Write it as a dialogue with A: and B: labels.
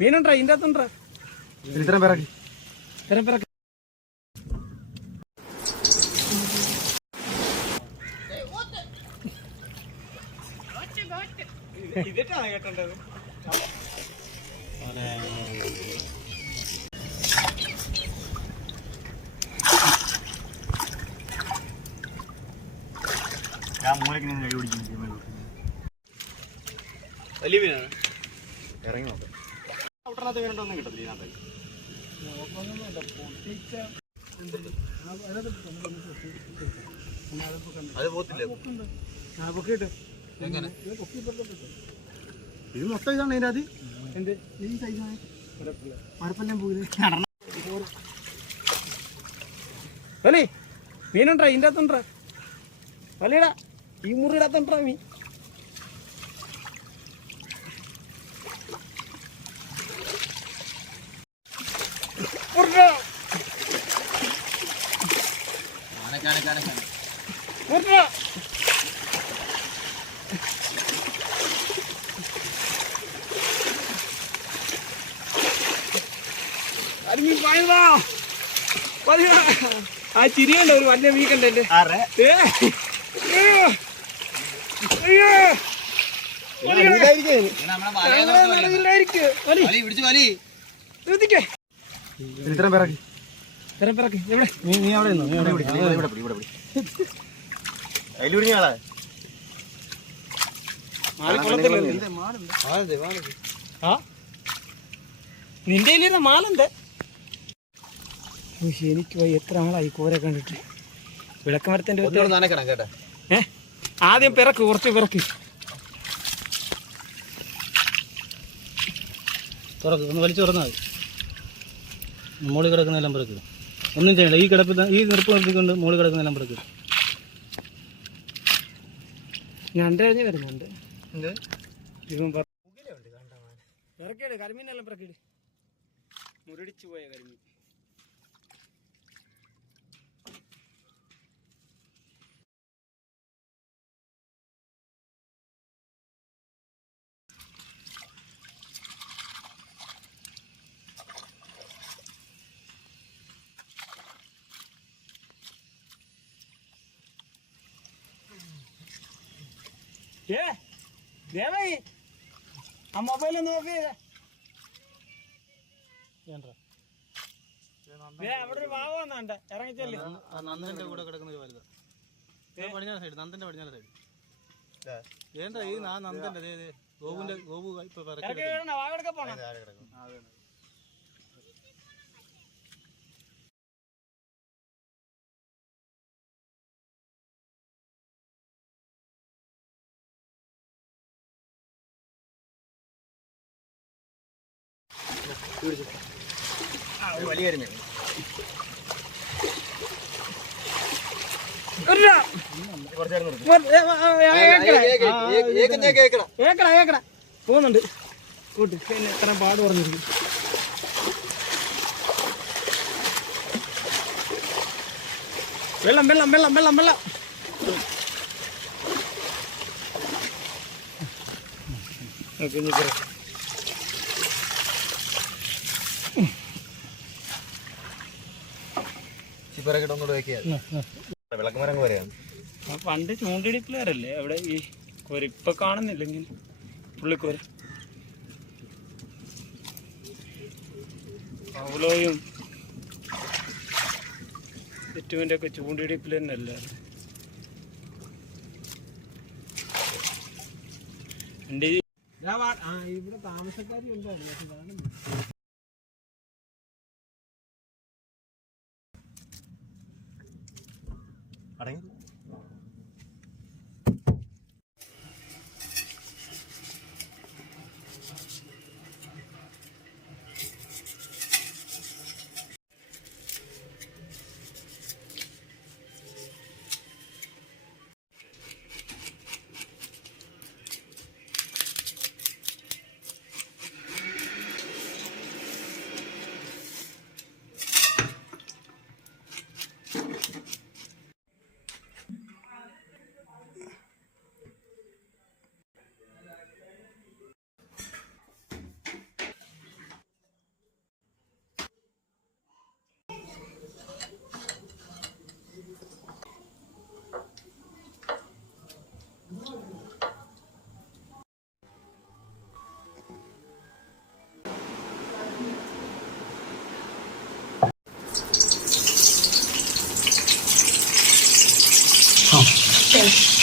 A: മീനുണ്ടാ? ഇതിന്റെ അകത്തുണ്ടാ
B: ഇത്രയും പേരാക്കി.
A: ഇത്തരം പേരാക്കി. ഇതിട്ടാണ് കേട്ടത്
B: ഞാൻ കൈ പിടിക്കുന്നു
A: വലിയ മീനാണ്.
B: ഇറങ്ങി നോക്കാം. ഔട്ടറിനകത്ത് വേണ്ടൊന്നും കിട്ടത്തില്ല ഇതിനകത്ത് അത് പോത്തില്ലേ? എങ്ങനെ? ഇത് മൊത്തം ഇതാണ് ഇതിനകത്ത്
A: എന്ത്?
B: ഈ സൈസാണ് മരപ്പെല്ലാം പോയി
A: വലി മീനുണ്ടാ? ഇതിന്റെ അകത്തുണ്ടാ? വലിയടാ ഈ മുറിയുടെ അകത്തുണ്ടാ മീൻ? അരുമീൻ പായതാ വലിയ ആ ചിരിയുണ്ട് ഒരു വലിയ വീക്കുണ്ട് എന്റെ.
B: ഇത്രയും പേരാക്കി
A: നിന്റെ കയ്യിലിരുന്ന മാലെന്ത് എനിക്ക് പോയി എത്ര ആളായി കോര കണ്ടിട്ട്. വിളക്കമരത്തിന്റെ ആദ്യം പിറക്ക് കുറച്ച് പിറക്ക്.
C: തുറക്ക് ഒന്ന് വലിച്ചു തുറന്നാൽ മതി. മുകളിൽ കിടക്കുന്ന എല്ലാം പിറക്കുക ഒന്നും ചെയ്യണ്ട. ഈ കിടപ്പ് ഈ നിറപ്പ് നിർത്തിക്കൊണ്ട് മുകളിൽ കിടക്കുന്ന എല്ലാം
A: ഞണ്ട് കഴിഞ്ഞ് വരുന്നുണ്ട്.
B: എന്ത്?
A: ഇവൻ പറഞ്ഞു കരിമീനെല്ലാം പിറക്കേട് മുരടിച്ചു പോയ കരിമീൻ. ഏ ദേവേ ആ മൊബൈൽ ഒന്ന് ഓഫ് ചെയ്തേ അവിടെ ഒരു വാവ വന്നാണ്ട് ഇറങ്ങിച്ചല്ലേ?
C: നന്ദന്റെ കൂടെ കിടക്കുന്ന ഒരു വലുത്. പടിഞ്ഞാറ് സൈഡ് നന്ദന്റെ പടിഞ്ഞാറ് സൈഡ് ഏണ്ടാ ഈ നാ നന്ദന്റെ? ദേ ദേ ഗോപുന്റെ ഗോപു ഇപ്പൊ പിറക്കി
A: വീഴണ പോണം? ഏക്കടാ പോകുന്നുണ്ട് കൂട്ട് പിന്നെ ഇത്ര പാട് പറഞ്ഞിരിക്കും വെള്ളം വെള്ളം വെള്ളം വെള്ളം വെള്ളം. ഓക്കെ ഇനി പറ
B: വിളക്കുമരം പോലെയാണ്
A: ആ പണ്ട് ചൂണ്ടിടിപ്പിലാരല്ലേ അവിടെ ഈ കോര ഇപ്പൊ കാണുന്നില്ലെങ്കിൽ പുള്ളിക്കോര. പൗലോയും ചുറ്റുവിന്റെ ഒക്കെ ചൂണ്ടിടിപ്പിൽ തന്നെയല്ലേ? എന്റെ ഇവിടെ താമസക്കാരി ഉണ്ടായിരുന്നു i Para
B: irlo.
C: 嗯。嗯。